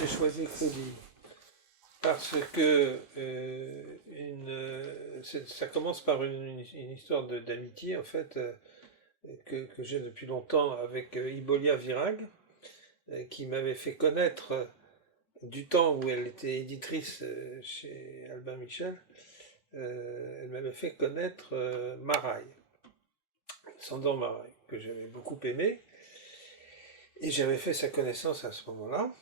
j'ai choisi Crudy parce que ça commence par une histoire d'amitié en fait que j'ai depuis longtemps avec Hippolyta Virag, qui m'avait fait connaître du temps où elle était éditrice chez Albin Michel. Elle m'avait fait connaître Maraille, Sandor Maraille, que j'avais beaucoup aimé. Et j'avais fait sa connaissance à ce moment-là,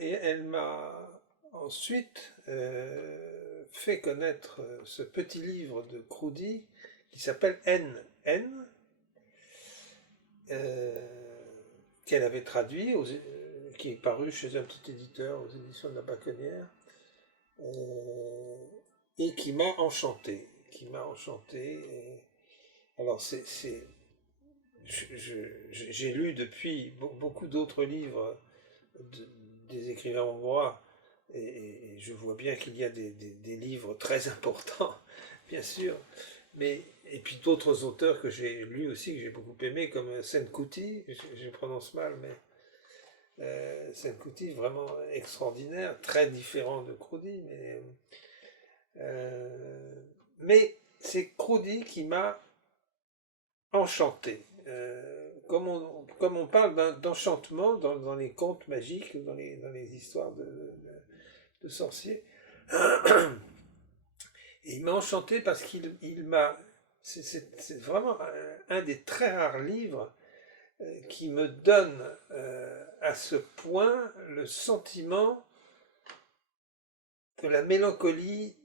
et elle m'a ensuite fait connaître ce petit livre de Crudy qui s'appelle N, N, qu'elle avait traduit, qui est paru chez un petit éditeur aux éditions de la Baconnière, et qui m'a enchanté. Alors j'ai lu depuis beaucoup d'autres livres des écrivains hongrois, et je vois bien qu'il y a des livres très importants, bien sûr, et puis d'autres auteurs que j'ai lus aussi, que j'ai beaucoup aimés, comme Senkuti, je prononce mal, mais Senkuti, vraiment extraordinaire, très différent de Crudy, mais c'est Crudy qui m'a enchanté. Comme on parle d'enchantement dans les contes magiques, dans les histoires de sorciers. Et il m'a enchanté parce qu'il m'a... C'est vraiment un des très rares livres qui me donne à ce point le sentiment de la mélancolie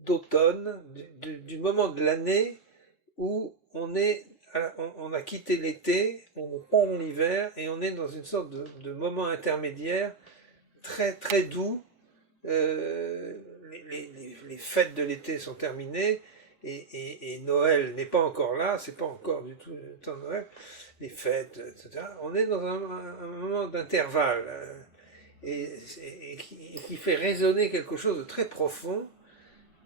d'automne, du moment de l'année où on a quitté l'été, on n'est pas en hiver, et on est dans une sorte de moment intermédiaire très très doux. Les fêtes de l'été sont terminées, et Noël n'est pas encore là, c'est pas encore du tout le temps de Noël, les fêtes, etc. On est dans un moment d'intervalle, et qui fait résonner quelque chose de très profond,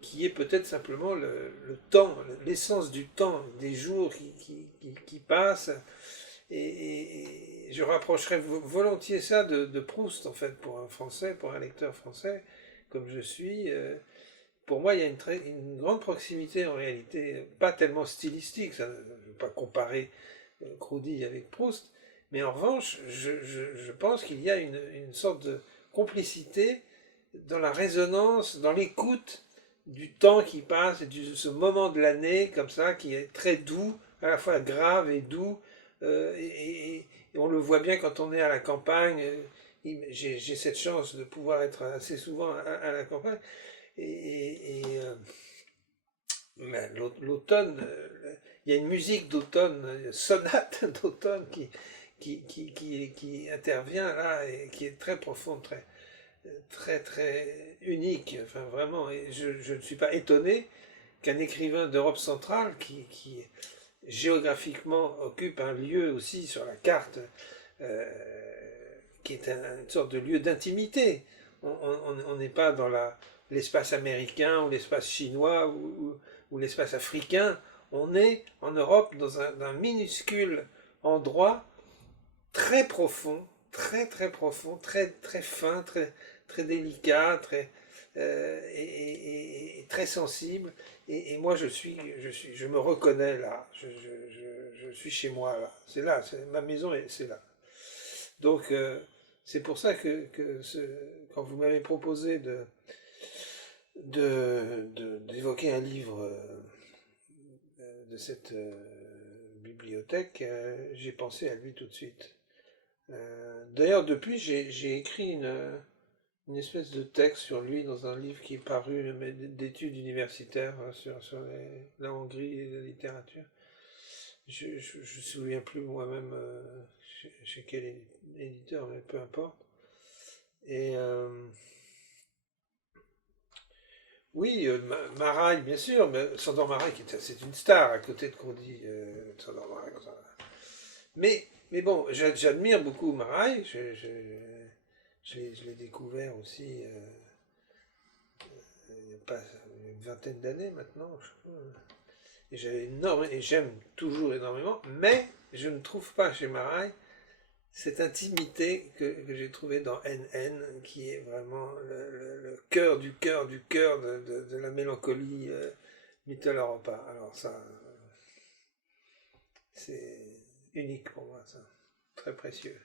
qui est peut-être simplement le temps, l'essence du temps, des jours qui passent. Et je rapprocherais volontiers ça de Proust, en fait, pour un Français, pour un lecteur français, comme je suis. Pour moi, il y a une grande proximité, en réalité, pas tellement stylistique, ça, je ne veux pas comparer Crudy avec Proust, mais en revanche, je pense qu'il y a une sorte de complicité dans la résonance, dans l'écoute du temps qui passe, et ce moment de l'année comme ça, qui est très doux, à la fois grave et doux, et on le voit bien quand on est à la campagne. J'ai cette chance de pouvoir être assez souvent à la campagne, l'automne, il y a une musique d'automne, une sonate d'automne qui intervient là, et qui est très profonde, très unique, enfin vraiment, et je ne suis pas étonné qu'un écrivain d'Europe centrale, qui géographiquement occupe un lieu aussi sur la carte, euh, qui est une sorte de lieu d'intimité. On n'est pas dans l'espace américain ou l'espace chinois ou l'espace africain. On est en Europe dans un minuscule endroit très profond, très profond, très fin, très délicat, et très sensible. Et moi, je me reconnais là. Je suis chez moi là. C'est là, ma maison, c'est là. Donc, c'est pour ça quand vous m'avez proposé d'évoquer un livre de cette bibliothèque, j'ai pensé à lui tout de suite. D'ailleurs, depuis, j'ai écrit une espèce de texte sur lui dans un livre qui est paru d'études universitaires sur la Hongrie et la littérature. Je ne me souviens plus moi-même chez quel éditeur, mais peu importe. Et oui, Maraille, bien sûr, mais Sandor Maraille, c'est une star à côté de Crudy, Sandor Maraille. Mais bon, j'admire beaucoup Maraille, je l'ai découvert aussi il n'y a pas une vingtaine d'années maintenant, je crois. Et j'aime toujours énormément, mais je ne trouve pas chez Maraille cette intimité que j'ai trouvée dans NN, qui est vraiment le cœur du cœur du cœur de la mélancolie Mitteleuropa. Alors ça, c'est unique pour moi, ça. Très précieux.